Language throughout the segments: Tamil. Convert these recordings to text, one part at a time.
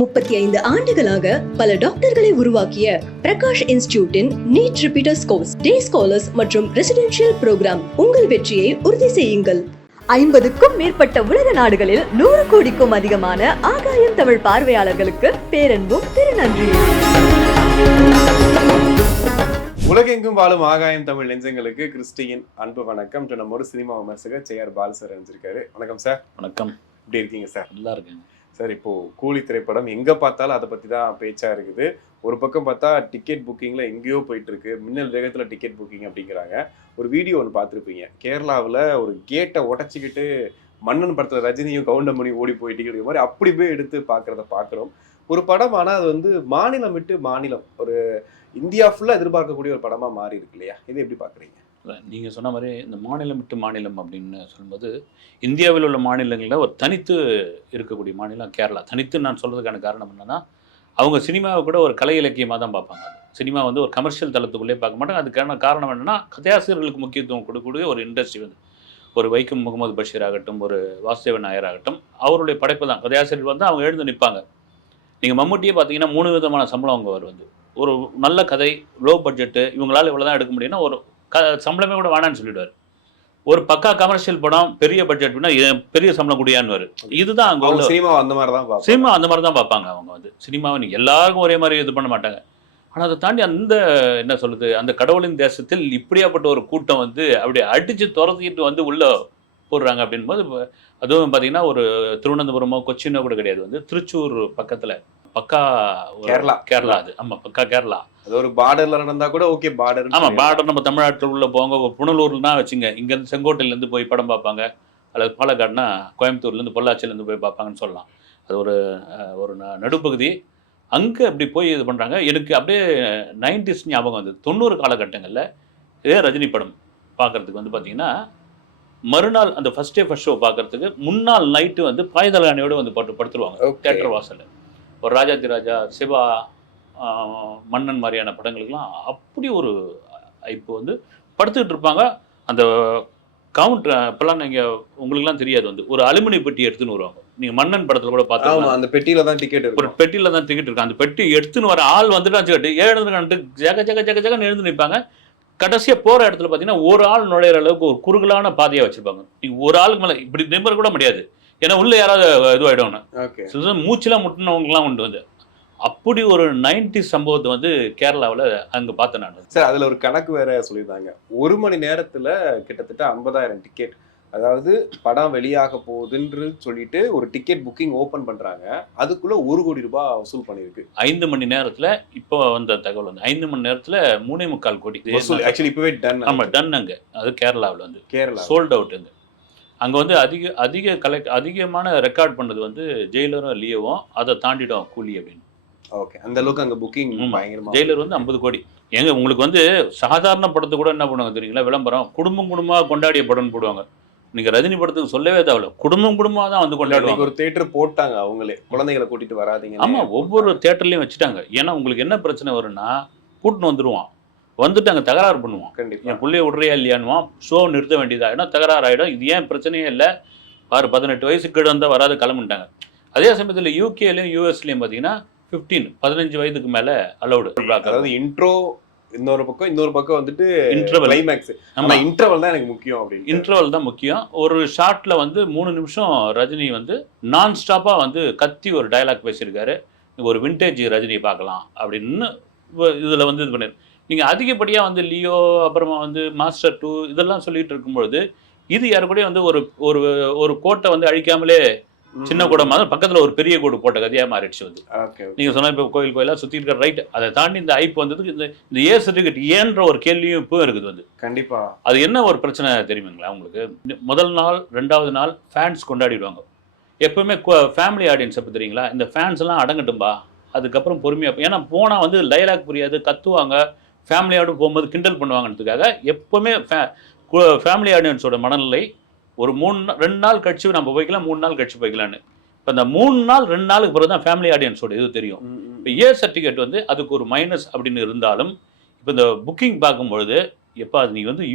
35 ஆண்டுகளாக பல டாக்டர்களை உருவாக்கிய பிரகாஷ் இன்ஸ்டிடியூட்டின் நீட் ரிப்பீட்டர்ஸ் கோர்ஸ், டே ஸ்காலர்ஸ் மற்றும் ரெசிடென்ஷியல் புரோகிராம். உங்கள் வெற்றியை உறுதி செய்யுங்கள். 50க்கும் மேற்பட்ட உலக நாடுகளில் 100 கோடிக்கும் அதிகமான ஆகாயம் தமிழ் பார்வையாளர்களுக்கு பேரன்பும் திருநன்றியும். உலகெங்கும் வாழும் ஆகாயம் தமிழ் நெஞ்சங்களுக்கு கிறிஸ்டியின் அன்பு வணக்கம். நம்ம ஒரு சினிமா விமர்சகர் ஜெயர் பால் சார் அணிஞ்சிருக்காரு. வணக்கம் சார். வணக்கம். எப்படி இருக்கீங்க சார்? நல்லா இருக்கேன் சார். இப்போ கூலி திரைப்படம் எங்க பார்த்தாலும் அதை பத்தி தான் பேச்சா இருக்குது. ஒரு பக்கம் பார்த்தா டிக்கெட் புக்கிங்ல எங்கேயோ போயிட்டு இருக்கு, மின்னல் வேகத்துல டிக்கெட் புக்கிங் அப்படிங்கிறாங்க. ஒரு வீடியோ ஒன்று பார்த்துருப்பீங்க, கேரளாவில் ஒரு கேட்டை உடச்சிக்கிட்டு மன்னன் படத்துல ரஜினியும் கவுண்டமணி ஓடி போயிட்டு மாதிரி அப்படி போய் எடுத்து பார்க்குறோம். ஒரு படம், ஆனால் அது வந்து மாநிலம் விட்டு மாநிலம், ஒரு இந்தியா ஃபுல்லாக எதிர்பார்க்கக்கூடிய ஒரு படமாக மாறி இருக்கு இல்லையா? இதை எப்படி பார்க்குறீங்க? நீங்கள் சொன்ன மாதிரி இந்த மாநிலம் விட்டு மாநிலம் அப்படின்னு சொல்லும்போது, இந்தியாவில் உள்ள மாநிலங்களில் ஒரு தனித்து இருக்கக்கூடிய மாநிலம் கேரளா. தனித்து நான் சொல்கிறதுக்கான காரணம் என்னென்னா, அவங்க சினிமாவை கூட ஒரு கலை இலக்கியமாக தான் பார்ப்பாங்க. சினிமா வந்து ஒரு கமர்ஷியல் தளத்துக்குள்ளே பார்க்க மாட்டாங்க. அதுக்கான காரணம் என்னென்னா, கதையாசிரியர்களுக்கு முக்கியத்துவம் கொடுக்கக்கூடிய ஒரு இண்டஸ்ட்ரி வந்து ஒரு வைக்கம் முகமது பஷீர் ஆகட்டும், ஒரு வாசுதேவன் நாயர் ஆகட்டும், அவருடைய படைப்பு தான். கதையாசிரியர் வந்து அவங்க எழுந்து நிற்பாங்க. நீங்கள் மம்முட்டியே பார்த்தீங்கன்னா 3 விதமான சம்பளம் அவங்க வருவது. ஒரு நல்ல கதை, லோ பட்ஜெட்டு, இவங்களால் இவ்வளோ தான் எடுக்க முடியும்னா ஒரு சம்பளமே கூட வேணான்னு சொல்லிடுவார். ஒரு பக்கா கமர்ஷியல் படம், பெரிய பட்ஜெட், பெரிய சம்பளம் கூடியான்னு வரும். இதுதான் அங்கே சினிமா அந்த மாதிரி தான் பார்ப்பாங்க. அவங்க வந்து சினிமாவை நீங்கள் எல்லாருக்கும் ஒரே மாதிரி இது பண்ண மாட்டாங்க. ஆனால் அதை தாண்டி அந்த என்ன சொல்லுது, அந்த கடவுளின் தேசத்தில் இப்படியாப்பட்ட ஒரு கூட்டம் வந்து அப்படியே அடித்து துரத்திட்டு வந்து உள்ளே போடுறாங்க அப்படின்போது, அதுவும் பார்த்தீங்கன்னா ஒரு திருவனந்தபுரமோ கொச்சினோ கூட கிடையாது, வந்து திருச்சூர் பக்கத்தில் பக்கா கேரளா. அது ஆமாம், பக்கா கேரளா. அது ஒரு பார்டர்ல நடந்தா கூட ஓகே, பார்டர். ஆமாம், பார்டர். நம்ம தமிழ்நாட்டில் உள்ள போங்க, புனலூர்னா வச்சுங்க, இங்கேருந்து செங்கோட்டையிலேருந்து போய் படம் பார்ப்பாங்க, அல்லது பாலக்காடுனா கோயம்புத்தூர்லேருந்து பொள்ளாச்சியிலேருந்து போய் பார்ப்பாங்கன்னு சொல்லலாம். அது ஒரு நடுப்பகுதி. அங்கே அப்படி போய் இது பண்ணுறாங்க. எனக்கு அப்படியே 90s ஞாபகம் வந்து 90 காலகட்டங்களில் இதே ரஜினி படம் பார்க்குறதுக்கு வந்து பார்த்தீங்கன்னா, மறுநாள் அந்த ஃபஸ்ட் ஷோ பார்க்குறதுக்கு முன்னாள் நைட்டு வந்து பாய்தலானியோடு வந்து படுத்துருவாங்க தேட்டர் வாசலில். ஒரு ராஜாதி ராஜா, சிவா, மன்னன் மாதிரியான படங்களுக்கெல்லாம் அப்படி ஒரு இப்போ வந்து படுத்துக்கிட்டு இருப்பாங்க. அந்த கவுண்டர் இப்போல்லாம் நீங்கள் உங்களுக்குலாம் தெரியாது, வந்து ஒரு அலுமினிய பெட்டி எடுத்துன்னு வருவாங்க. நீங்கள் மன்னன் படத்தில் கூட பார்த்துருவாங்க. அந்த பெட்டியில் தான் டிக்கெட், ஒரு பெட்டியில் தான் டிக்கெட் இருக்கு. அந்த பெட்டி எடுத்துன்னு வர ஆள் வந்துட்டு வச்சுக்கிட்டு எழுந்துட்டு ஜகன்னு எழுந்து நிற்பாங்க. கடைசியாக போகிற இடத்துல பார்த்தீங்கன்னா ஒரு ஆள் நுழையிற அளவுக்கு ஒரு குறுகலான பாதையாக வச்சுருப்பாங்க. நீங்கள் ஒரு ஆளுக்கு மேலே இப்படி நிமிர கூட முடியாது, ஏன்னா உள்ளே யாராவது இதுவாகிடுவாங்க. மூச்செல்லாம் முட்டினவங்கலாம் உண்டு வந்து. அப்படி ஒரு 90s சம்பவத்தை வந்து கேரளாவில் அங்கே பார்த்தேன் நான். சார், அதில் ஒரு கணக்கு வேற சொல்லியிருந்தாங்க. 1 மணி நேரத்தில் கிட்டத்தட்ட 50,000 டிக்கெட், அதாவது படம் வெளியாக போகுதுன்னு சொல்லிட்டு ஒரு டிக்கெட் புக்கிங் ஓப்பன் பண்ணுறாங்க. அதுக்குள்ளே 1 கோடி ரூபாய் வசூல் பண்ணியிருக்கு 5 மணி நேரத்தில். இப்போ வந்த தகவல் வந்து 5 மணி நேரத்தில் 3.25 கோடி ஆக்சுவலி இப்போவே டன். ஆமாம், டன். அங்கே அது கேரளாவில் வந்து கேரளா சோல்ட் அவுட். அங்கே வந்து அதிகமான ரெக்கார்ட் பண்ணது வந்து ஜெயிலரும் லியோவும், அதை தாண்டிடும் கூலி அப்படின்னு. ஓகே, அந்த அளவுக்கு அங்கே புக்கிங் பயங்கரமா. ஜெயிலர் வந்து 50 கோடி. உங்களுக்கு வந்து சாதாரண படத்தை கூட என்ன பண்ணுவாங்க தெரியுங்களா, விளம்பரம் குடும்பமாக கொண்டாடிய படம்னு போடுவாங்க. நீங்கள் ரஜினி படத்துக்கு சொல்லவே தேவையில்ல, குடும்பமாக தான் வந்து கொண்டாடுவாங்க. ஒரு தேட்டர் போட்டாங்க அவங்களே, குழந்தைகளை கூட்டிட்டு வராதிங்க. ஆமாம், ஒவ்வொரு தேட்டர்லையும் வச்சுட்டாங்க. ஏன்னா உங்களுக்கு என்ன பிரச்சனை வரும்னா, கூட்டின்னு வந்துடுவான், வந்துட்டு அங்கே தகராறு பண்ணுவான். கண்டிப்பாக என் பிள்ளைய விட்றியா இல்லையானுவான், ஷோ நிறுத்த வேண்டியதாகிடும், தகராறு ஆகிடும். இது ஏன் பிரச்சனையே இல்லை, 18 வயசுக்கு கீழே வந்தால் வராது கிளம்பிட்டாங்க. அதே சமயத்தில் யூகேலையும் யூஎஸ்லையும் பார்த்தீங்கன்னா 15 வயதுக்கு மேலே அலௌடு. அதாவது இன்ட்ரோ இன்னொரு பக்கம் வந்துட்டு இன்டர்வல், கிளைமேக்ஸ். ஆமா, இன்டர்வல் தான் எனக்கு முக்கியம் அப்படின்னு. இன்டர்வல் தான் முக்கியம். ஒரு ஷார்ட்ல வந்து 3 நிமிஷம் ரஜினி வந்து நான் ஸ்டாப்பாக வந்து கத்தி ஒரு டயலாக் பேசியிருக்காரு. ஒரு விண்டேஜ் ரஜினியை பார்க்கலாம் அப்படின்னு இதில் வந்து இது பண்ணிரு. நீங்கள் அதிகப்படியாக வந்து லியோ, அப்புறமா வந்து மாஸ்டர் 2 இதெல்லாம் சொல்லிட்டு இருக்கும்பொழுது, இது யாரு கூட வந்து ஒரு கோட்டை வந்து அழிக்காமலே சின்ன கூடம் மாதிரி பக்கத்தில் ஒரு பெரிய கோடு போட்ட கதையாக மாறிடுச்சு வந்து. நீங்கள் சொன்ன இப்போ கோயிலாக சுற்றி இருக்கிற ரைட், அதை தாண்டி இந்த ஐப்பு வந்ததுக்கு இந்த ஏ சர்டிஃபிகேட் ஏன்ற ஒரு கேள்வியும் இப்போ இருக்குது வந்து. கண்டிப்பாக அது என்ன ஒரு பிரச்சனை தெரியுங்களா உங்களுக்கு? முதல் நாள் 2வது நாள் ஃபேன்ஸ் கொண்டாடிடுவாங்க. எப்பவுமே ஃபேமிலி ஆடியன்ஸ் அப்போ தெரியுங்களா, இந்த ஃபேன்ஸ் எல்லாம் அடங்கட்டும்பா, அதுக்கப்புறம் பொறுமையாக. ஏன்னா போனால் வந்து டைலாக் புரியாது, கத்துவாங்க, ஃபேமிலியோடு போகும்போது கிண்டல் பண்ணுவாங்கன்றதுக்காக எப்போவுமே ஃபேமிலி ஆடியன்ஸோட மனநிலை ஒரு 2 நாள் கழிச்சு நம்ம போய்க்கலாம், 3 நாள் கழிச்சு போய்க்கலான்னு. இப்போ இந்த 3 நாள் 2 நாளுக்கு பிறகு தான் ஃபேமிலி ஆடியன்ஸோட இது தெரியும். இப்போ ஏ சர்டிஃபிகேட் வந்து அதுக்கு ஒரு மைனஸ் அப்படின்னு இருந்தாலும், இப்போ இந்த புக்கிங் பார்க்கும்பொழுது, எப்போ அது நீ வந்து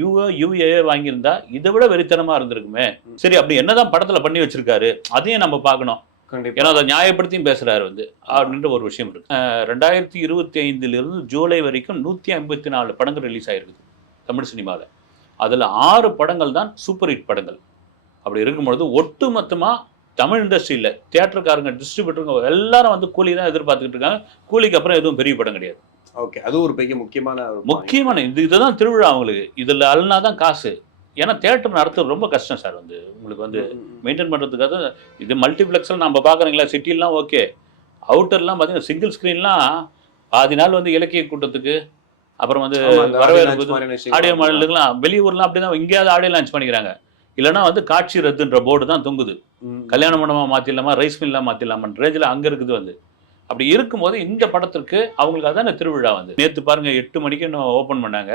யூஏ வாங்கியிருந்தா இதை விட வெறித்தனமாக இருந்திருக்குமே. சரி, அப்படி என்னதான் படத்தில் பண்ணி வச்சிருக்காரு, அதையும் நம்ம பார்க்கணும். கண்டிப்பா. ஏன்னா அதை நியாயப்படுத்தியும் பேசுறாரு வந்து அப்படின்ற ஒரு விஷயம் இருக்கு. 2025 ஜூலை வரைக்கும் 154 படங்கள் ரிலீஸ் ஆயிருக்குது தமிழ் சினிமாவில். அதில் 6 படங்கள் தான் சூப்பர் ஹிட் படங்கள். அப்படி இருக்கும்பொழுது ஒட்டு மொத்தமாக தமிழ் இண்டஸ்ட்ரியில் தியேட்டருக்காரங்க, டிஸ்ட்ரிபியூட்டருங்க எல்லாரும் வந்து கூலி தான் எதிர்பார்த்துக்கிட்டு இருக்காங்க. கூலிக்கு அப்புறம் எதுவும் பெரிய படம் கிடையாது. ஓகே, அது ஒரு பெரிய முக்கியமான முக்கியமான இதுதான் திருவிழா அவங்களுக்கு. இதில் அல்னா தான் காசு. ஏன்னா தியேட்டர் நடத்துறது ரொம்ப கஷ்டம் சார். வந்து உங்களுக்கு வந்து மெயின்டைன் பண்ணுறதுக்காக இது மல்டிப்ளெக்ஸில் நம்ம பார்க்குறீங்களா, சிட்டிலாம் ஓகே. அவுட்டர்லாம் பார்த்தீங்கன்னா சிங்கிள் ஸ்க்ரீன்லாம் பாதி நாள் வந்து இலக்கிய கூட்டத்துக்கு, அப்புறம் வந்து வரவேற்பு ஆடியோ மாடலுக்குலாம் வெளியூர்லாம் அப்படி தான் எங்கேயாவது ஆடியோ லான்ச் பண்ணிக்கிறாங்க. இல்லைனா வந்து காட்சி ரத்துன்ற போர்டு தான் தொங்குது. கல்யாண மண்டபமாக மாற்றிடலாமா, ரைஸ் மில்லாம் மாற்றிடலாமான்ற ரேஞ்சில் அங்கே இருக்குது வந்து. அப்படி இருக்கும்போது இந்த படத்திற்கு அவங்களுக்கு அதான திருவிழா வந்து. நேற்று பாருங்கள் 8 மணிக்கு இன்னும் ஓப்பன் பண்ணாங்க,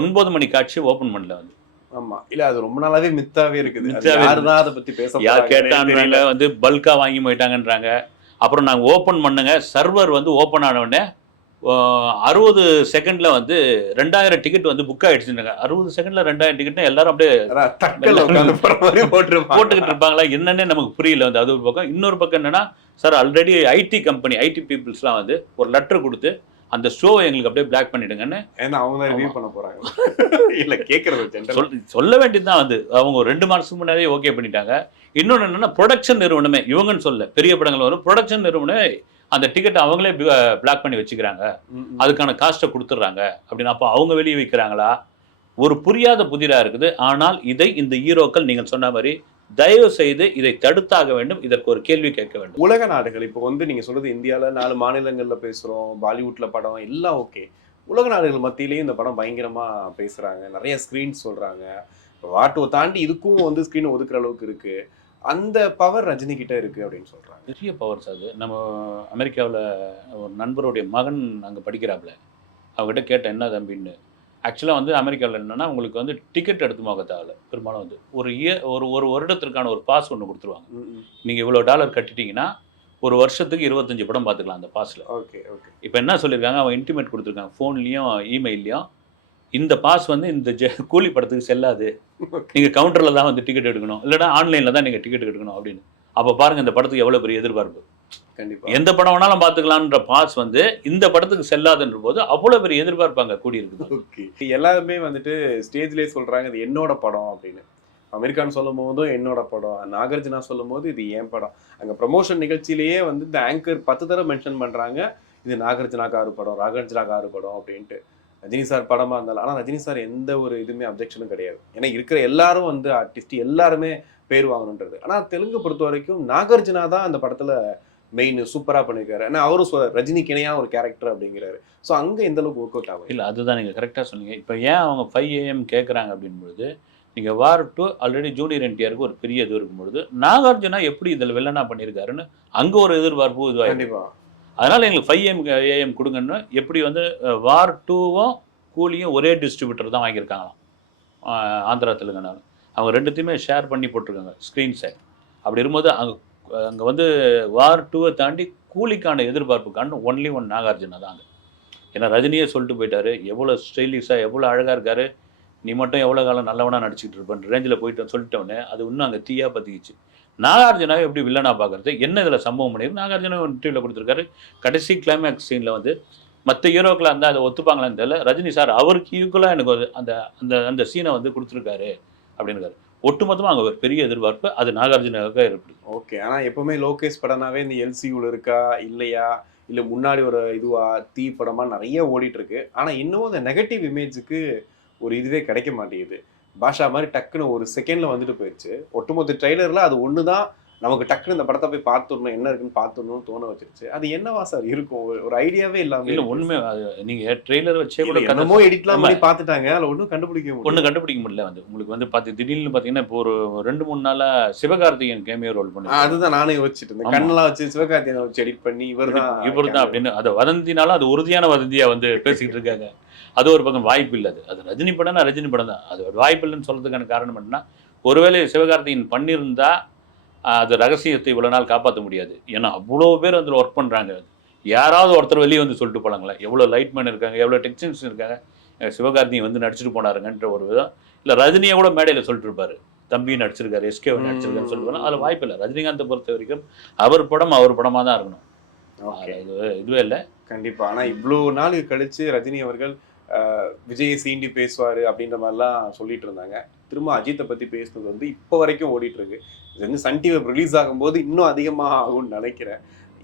9 மணி காட்சி ஓப்பன் பண்ணல வந்து. ஆமா, இல்ல அது ரொம்ப நாளாவே மித்தாவே இருக்குது. யாருதான் அதை பத்தி பேச யார் கேட்டான்றாங்க வந்து பல்கா வாங்கி போயிட்டாங்கன்றாங்க. அப்புறம் நாங்கள் ஓப்பன் பண்ணுங்க, சர்வர் வந்து ஓப்பன் ஆன உடனே 60 செகண்ட்ல வந்து 2000 டிக்கெட் வந்து புக் ஆயிடுச்சுங்க. 60 செகண்ட்ல 2000 டிக்கெட்னா எல்லாரும் அப்படியே போட்டுக்கிட்டு இருப்பாங்களா என்னன்னே நமக்கு புரியல வந்து. அது ஒரு பக்கம். இன்னொரு பக்கம் என்னன்னா, sir already IT company, IT பீப்புள்ஸ்லாம் வந்து ஒரு லெட்டர் கொடுத்து அந்த ஷோவை எங்களுக்கு அப்படியே பிளாக் பண்ணிடுங்கன்னு. ஏன்னா அவங்க தான் ரிவ்யூ பண்ண போறாங்க. இல்ல கேட்கறது சொல்ல வேண்டியதுதான் வந்து. அவங்க ஒரு 2 மாசத்துக்கு முன்னாடியே ஓகே பண்ணிட்டாங்க. இன்னொன்று என்னன்னா, ப்ரொடக்ஷன் நிறுவனமே, இவங்கன்னு சொல்ல பெரிய படங்கள் வரும், ப்ரொடக்ஷன் நிறுவனமே அந்த டிக்கெட்டை அவங்களே பிளாக் பண்ணி வச்சுக்கிறாங்க. அதுக்கான காஸ்ட்டை கொடுத்துட்றாங்க அப்படின்னு. அப்போ அவங்க வெளியே வைக்கிறாங்களா? ஒரு புரியாத புதிராக இருக்குது. ஆனால் இதை இந்த ஹீரோக்கள் நீங்கள் சொன்ன மாதிரி தயவு செய்து இதை தடுத்தாக வேண்டும். இதற்கு ஒரு கேள்வி கேட்க வேண்டும். உலக நாடுகள் இப்போ வந்து நீங்க சொல்றது இந்தியாவில் 4 மாநிலங்கள்ல பேசுறோம், பாலிவுட்ல படம் எல்லாம் ஓகே. உலக நாடுகள் மத்தியிலேயும் இந்த படம் பயங்கரமா பேசுறாங்க, நிறைய ஸ்கிரீன்ஸ் சொல்றாங்க. வாட்டோ தாண்டி இதுக்கும் வந்து ஸ்கிரீன் ஒதுக்குற அளவுக்கு இருக்கு. அந்த பவர் ரஜினி கிட்ட இருக்கு அப்படின்னு சொல்றாங்க. பெரிய பவர்ஸ் அது. நம்ம அமெரிக்காவில் ஒரு நண்பருடைய மகன் அங்கே படிக்கிறாப்புல. அவங்ககிட்ட கேட்டேன் என்ன தம்பின்னு. ஆக்சுவலாக வந்து அமெரிக்காவில் என்னென்னா, உங்களுக்கு வந்து டிக்கெட் எடுத்து போக தேவையில்ல. பெரும்பாலும் வந்து ஒரு வருடத்திற்கான ஒரு பாஸ் ஒன்று கொடுத்துருவாங்க. நீங்கள் இவ்வளோ டாலர் கட்டிட்டீங்கன்னா ஒரு வருஷத்துக்கு 25 படம் பார்த்துக்கலாம் அந்த பாஸில். Okay okay. இப்போ என்ன சொல்லியிருக்காங்க, அவன் இன்டிமேட் கொடுத்துருக்காங்க ஃபோன்லேயும் இமெயிலையும். இந்த பாஸ் வந்து இந்த கூலி படத்துக்கு செல்லாது, நீங்கள் கவுண்டரில் தான் வந்து டிக்கெட் எடுக்கணும், இல்லைனா ஆன்லைனில் தான் நீங்கள் டிக்கெட் எடுக்கணும் அப்படின்னு. அப்போ பாருங்கள் இந்த படத்துக்கு எவ்வளோ பெரிய எதிர்பார்ப்பு. கண்டிப்பாக எந்த படம் வேணாலும் பார்த்துக்கலான்ற பாஸ் வந்து இந்த படத்துக்கு செல்லாதுன்ற போது அவ்வளோ பெரிய எதிர்பார்ப்பாங்க கூடி இருக்குது. ஓகே, எல்லாருமே வந்துட்டு ஸ்டேஜ்லேயே சொல்கிறாங்க இது என்னோட படம் அப்படின்னு. அமெரிக்கான்னு சொல்லும் போதும் என்னோட படம், நாகார்ஜுனா சொல்லும் போது இது என் படம். அங்கே ப்ரமோஷன் நிகழ்ச்சியிலேயே வந்து இந்த ஆங்கர் 10 தடவை மென்ஷன் பண்ணுறாங்க, இது நாகார்ஜுனாக்காரு படம், நாகார்ஜுனாக்காரு படம் அப்படின்ட்டு. ரஜினி சார் படமாக இருந்தாலும், ஆனால் ரஜினி சார் எந்த ஒரு இதுவுமே அப்ஜெக்ஷனும் கிடையாது. ஏன்னா இருக்கிற எல்லாரும் வந்து ஆர்டிஸ்ட் எல்லாருமே பேர் வாங்கணுன்றது. ஆனால் தெலுங்கு பொறுத்த வரைக்கும் நாகார்ஜுனா தான் அந்த படத்தில் மெயின் சூப்பராக பண்ணியிருக்காரு. ஏன்னா அவரும் ரஜினிக்கு இணையான ஒரு கேரக்டர் அப்படிங்கிறாரு. ஸோ அங்கே எந்த அளவுக்கு ஒர்க் அவுட் ஆகும்? இல்லை, அதுதான் நீங்கள் கரெக்டாக சொன்னீங்க. இப்போ ஏன் அவங்க 5 AM கேட்குறாங்க அப்படின்பொழுது, நீங்கள் வார் 2 ஆல்ரெடி ஜூனியர் என்டிஆருக்கு ஒரு பெரிய இது இருக்கும்பொழுது நாகார்ஜுனா எப்படி இதில் வில்லனா பண்ணியிருக்காருன்னு அங்கே ஒரு எதிர்பார்ப்பு இதுவாக. கண்டிப்பாக. அதனால் எங்களுக்கு 5 AM கொடுங்கன்னு. எப்படி வந்து வார் 2வும் கூலியும் ஒரே டிஸ்ட்ரிபியூட்டர் தான் வாங்கியிருக்காங்களாம் ஆந்திரா தெலுங்கானாவில். அவங்க ரெண்டுத்தையுமே ஷேர் பண்ணி போட்டிருக்காங்க ஸ்க்ரீன்ஸை. அப்படி இருக்கும்போது அங்கே வந்து வார் 2வை தாண்டி கூலிக்கான எதிர்பார்ப்புக்கான ஒன்லி ஒன் நாகார்ஜுனா தான் அங்கே. ஏன்னா ரஜினியே சொல்லிட்டு போயிட்டாரு, எவ்வளோ ஸ்டைலிஷாக எவ்வளோ அழகாக இருக்காரு, நீ மட்டும் எவ்வளோ காலம் நல்லவனாக நடிச்சிக்கிட்டு இருப்பேன் ரேஞ்சில் போயிட்டு சொல்லிட்டோன்னே அது இன்னும் அங்கே தீயாக பற்றிக்கிச்சு. நாகார்ஜுனாவை எப்படி வில்லனாக பார்க்குறது, என்ன இதில் சம்பவம் பண்ணியிருக்கு. நாகார்ஜுனா இன்டர்வியூவில் கொடுத்துருக்காரு. கடைசி கிளைமேக்ஸ் சீனில் வந்து மற்ற ஹீரோக்களாக இருந்தால் அதை ஒத்துப்பாங்களான்னு தெரியல, ரஜினி சார் அவருக்கு ஈக்குவலாக எனக்கு அந்த அந்த அந்த சீனை வந்து கொடுத்துருக்காரு அப்படின்னுக்காரு. ஒட்டுமொத்தமாக அங்கே ஒரு பெரிய எதிர்பார்ப்பு அது நாகார்ஜுனாவுக்காக இருக்குது. ஓகே, ஆனால் எப்போவுமே லோகேஷ் படம்னாவே இந்த எல்சியூவில் இருக்கா இல்லையா, இல்லை முன்னாடி ஒரு இதுவா தீ படமாக நிறைய ஓடிட்டுருக்கு. ஆனால் இன்னும் அந்த நெகட்டிவ் இமேஜுக்கு ஒரு இதுவே கிடைக்க மாட்டேங்குது. பாஷா மாதிரி டக்குன்னு ஒரு செகண்டில் வந்துட்டு போயிடுச்சு. ஒட்டுமொத்த ட்ரெய்லரில் அது ஒன்று தான் நமக்கு டக்குன்னு இந்த படத்தை போய் பார்த்துடணும், என்ன இருக்குன்னு பார்த்துடணும்னு தோண வச்சிருச்சு. அது என்னவா சார் இருக்கும், ஒரு ஐடியாவே இல்லாமல். இல்லை ஒன்றுமே நீங்கள் ட்ரெய்லர் வச்சே கூட என்னமோ எடிட்லாம் பண்ணி பார்த்துட்டாங்க, அதில் ஒன்றும் கண்டுபிடிக்க முடியல வந்து. உங்களுக்கு வந்து திடீர்னு பார்த்தீங்கன்னா இப்போ ஒரு 2-3 நாளாக சிவகார்த்திகேயன் கேமியோ ரோல் பண்ணி, அதுதான் நானே யோசிச்சுட்டு இருந்தேன். கண்ணெல்லாம் வச்சு சிவகார்த்திகேயனை வச்சு எடிட் பண்ணி இவர் தான் அப்படின்னு அதை வதந்தினாலும் அது உறுதியான வதந்தியாக வந்து பேசிக்கிட்டு இருக்காங்க. அது ஒரு பக்கம் வாய்ப்பு இல்லை. அது ரஜினி படம்னா ரஜினி படம் தான். அது ஒரு வாய்ப்பு இல்லைன்னு சொல்கிறதுக்கான காரணம் என்னன்னா, ஒருவேளை சிவகார்த்திகேயன் பண்ணியிருந்தா அது ரகசியத்தை இவ்வளோ நாள் காப்பாற்ற முடியாது. ஏன்னா அவ்வளோ பேர் அதில் ஒர்க் பண்ணுறாங்க. யாராவது ஒருத்தர் வெளியே வந்து சொல்லிட்டு போனாங்களேன், எவ்வளோ லைட்மேன் இருக்காங்க, எவ்வளோ டெக்னீஷியன்ஸ் இருக்காங்க, சிவகார்த்திகேயன் வந்து நடிச்சுட்டு போனாருங்கன்ற ஒரு விதம். இல்லை ரஜினியை கூட மேடையில் சொல்லிட்டு இருப்பாரு, தம்பி நடிச்சிருக்காரு, எஸ்கே நடிச்சிருக்காருன்னு சொல்லுவாங்க. அதில் வாய்ப்பு இல்லை. ரஜினிகாந்தை பொறுத்த வரைக்கும் அவர் படமாக தான் இருக்கணும். இதுவே இல்லை. கண்டிப்பா. ஆனா இவ்வளோ நாள் கழிச்சு ரஜினி அவர்கள் விஜயை சீண்டி பேசுவாரு அப்படின்ற மாதிரிலாம் சொல்லிட்டு இருந்தாங்க. திரும்ப அஜித்தை பத்தி பேசுனது வந்து இப்போ வரைக்கும் ஓடிட்டு இருக்கு. இது வந்து சன் டிவி ரிலீஸ் ஆகும்போது இன்னும் அதிகமாக ஆகும்னு நினைக்கிறேன்.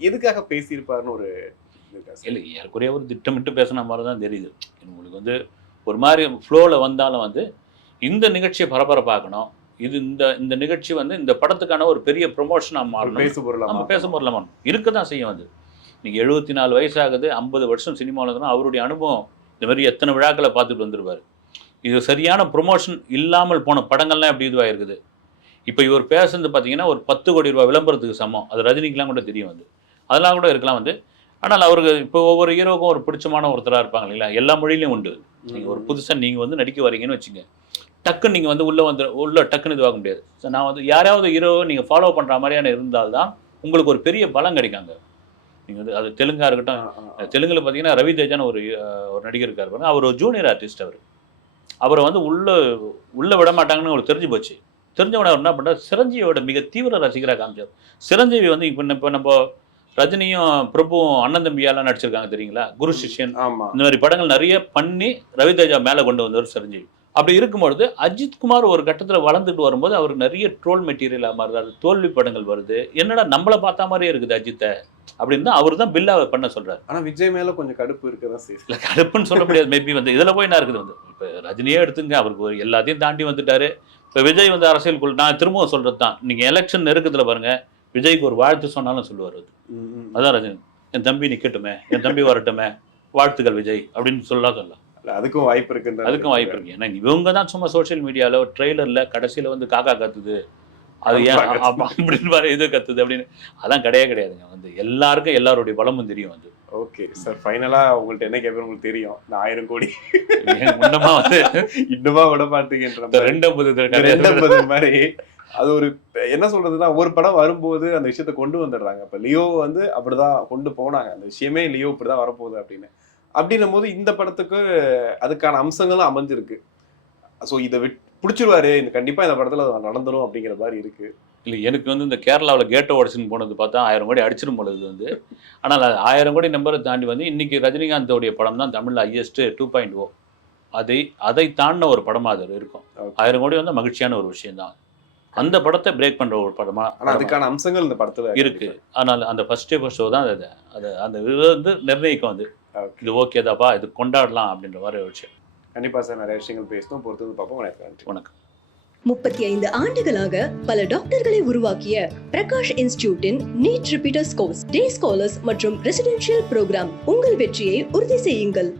எதுக்காக பேசியிருப்பாருன்னு ஒரு இல்லை, ஏற்குறைய ஒரு திட்டமிட்டு பேசின மாதிரி தான் தெரியுது. உங்களுக்கு வந்து ஒரு மாதிரி ஃப்ளோவில் வந்தாலும் வந்து இந்த நிகழ்ச்சியை பரபரப்பாக்கணும். இது இந்த நிகழ்ச்சி வந்து இந்த படத்துக்கான ஒரு பெரிய ப்ரொமோஷனாக மாறணும், பேச பொருளாக இருக்க தான் செய்யும். வந்து நீங்கள் 74 வயசாகுது, 50 வருஷம் சினிமாவில் இருந்தால் அவருடைய அனுபவம் இந்த மாதிரி எத்தனை விழாக்களை பார்த்துட்டு வந்துருப்பார். இது சரியான ப்ரொமோஷன் இல்லாமல் போன படங்கள்லாம் எப்படி இதுவாக இருக்குது. இப்போ இவர் பேசுறது பார்த்தீங்கன்னா ஒரு 10 கோடி ரூபா விளம்பரத்துக்கு சமம். அது ரஜினிக்கெலாம் கூட தெரியும். வந்து அதெல்லாம் கூட இருக்கலாம். வந்து ஆனால் அவருக்கு இப்போ ஒவ்வொரு ஹீரோவுக்கும் ஒரு பிடிச்சமான ஒருத்தராக இருப்பாங்க இல்லைங்களா. எல்லா மொழியிலையும் உண்டு. நீங்கள் ஒரு புதுசாக நீங்கள் வந்து நடிக்க வரீங்கன்னு வச்சுங்க, டக்குன்னு நீங்கள் வந்து உள்ளே டக்குன்னு இதுவாக முடியாது. ஸோ நான் வந்து யாராவது ஹீரோவை நீங்கள் ஃபாலோ பண்ணுற மாதிரியான இருந்தால்தான் உங்களுக்கு ஒரு பெரிய பலம் கிடைக்காங்க. நீங்கள் வந்து அது தெலுங்காக இருக்கட்டும். தெலுங்கில் பார்த்தீங்கன்னா ரவி தேஜான்னு ஒரு நடிகர் இருக்கார் பாருங்க. அவர் ஒரு ஜூனியர் ஆர்டிஸ்ட். அவரை வந்து உள்ளே விட மாட்டாங்கன்னு அவருக்கு தெரிஞ்சு போச்சு. தெரிஞ்சவன அவர் என்ன பண்ணுறாரு, சிரஞ்சீவியோட மிக தீவிர ரசிகராக காமிச்சார். சிரஞ்சீவி வந்து இப்போ நம்ம ரஜினியும் பிரபுவும் அண்ணன் தம்பியாலாம் நடிச்சிருக்காங்க தெரியுங்களா. குரு சிஷ்யன் இந்த மாதிரி படங்கள் நிறைய பண்ணி ரவிதேஜா மேலே கொண்டு வந்தவர் சிரஞ்சீவி. அப்படி இருக்கும்பொழுது அஜித்குமார் ஒரு கட்டத்தில் வளர்ந்துட்டு வரும்போது அவருக்கு நிறைய ட்ரோல் மெட்டீரியலாக மாறுறாரு, தோல்வி படங்கள் வருது. என்னடா நம்மளை பார்த்தா மாதிரியே இருக்குது அஜித்தை அப்படின்னு தான் அவர் தான் பில்லாவை பண்ண சொல்றாரு. ஆனால் விஜய் மேலே கொஞ்சம் கடுப்பு இருக்குதான் செய்யுது. இல்லை, கடுப்புன்னு சொல்ல முடியாது. மேபி வந்து இதில் போய் என்ன இருக்குது. வந்து இப்போ ரஜினியே எடுத்துங்க, அவருக்கு எல்லாத்தையும் தாண்டி வந்துட்டாரு. இப்போ விஜய் வந்து அரசியலுக்குள் நான் திரும்பவும் சொல்கிறது தான், நீங்கள் எலெக்ஷன் நெருக்கத்தில் பாருங்க, விஜய்க்கு ஒரு வாழ்த்து சொன்னாலும் சொல்லுவார். அதான் ரஜினி, என் தம்பி நிற்கட்டுமே, என் தம்பி வரட்டுமே, வாழ்த்துக்கள் விஜய் அப்படின்னு சொல்லலாம். அதுக்கும் வாய்ப்பு இருக்கு. ஏன்னா இவங்க தான் சும்மா சோஷியல் மீடியாவில் ஒரு ட்ரெய்லரில் கடைசியில் வந்து காக்கா கத்துது, அது ஏன் அப்படின்னு பாரு இது கத்துது அப்படின்னு. அதான் கிடையாதுங்க. வந்து எல்லாருக்கும் எல்லாருடைய பலமும் தெரியும். வந்து ஓகே சார், ஃபைனலாக உங்கள்கிட்ட என்ன கேட்பேன் உங்களுக்கு தெரியும். இந்த 1000 கோடி இன்னமா வந்து இன்னமா விட மாட்டீங்கன்ற 250 மாதிரி அது ஒரு என்ன சொல்றதுன்னா, ஒரு படம் வரும்போது அந்த விஷயத்த கொண்டு வந்துடுறாங்க. இப்போ லியோ வந்து அப்படிதான் கொண்டு போனாங்க. அந்த விஷயமே லியோ இப்படிதான் வரப்போகுது அப்படின்னு. அப்படின்னும் போது இந்த படத்துக்கு அதுக்கான அம்சங்களும் அமைஞ்சிருக்கு. ஸோ இதை பிடிச்சிருவாரு, இந்த கண்டிப்பாக இந்த படத்தில் அது நடந்துடும் அப்படிங்கிற மாதிரி இருக்கு. இல்லை, எனக்கு வந்து இந்த கேரளாவில் கேட்டோ உடச்சின்னு போனது பார்த்தா 1000 கோடி அடிச்சிடும் பொழுது வந்து. ஆனால் 1000 கோடி நம்பரை தாண்டி வந்து இன்னைக்கு ரஜினிகாந்தோடைய படம் தான் தமிழில் ஹையஸ்ட் 2.0. அதை தாண்டின ஒரு படமாக அது இருக்கும். 1000 கோடி வந்து மகிழ்ச்சியான ஒரு விஷயம் தான். அந்த படத்தை பிரேக் பண்ற ஒரு படமா. ஆனால் அதுக்கான அம்சங்கள் இந்த படத்தில் இருக்கு. ஆனால் அந்த ஃபர்ஸ்ட் ஷோ தான் அது அந்த இது வந்து நிர்ணயிக்கும். வந்து இது ஓகேதாப்பா, இது கொண்டாடலாம் அப்படின்ற மாதிரி ஒரு விஷயம். கண்டிப்பாக சார், நிறைய விஷயங்கள் பேசணும், பொறுத்து பார்ப்போம். வணக்கம். 35 ஆண்டுகளாக பல டாக்டர்களை உருவாக்கிய பிரகாஷ் இன்ஸ்டிடியூட்டின் நீட் ரிப்பீட்டர்ஸ் கோர்ஸ், டே ஸ்காலர்ஸ் மற்றும் ரெசிடென்ஷியல் ப்ரோக்ராம். உங்கள் வெற்றியை உறுதி செய்யுங்கள்.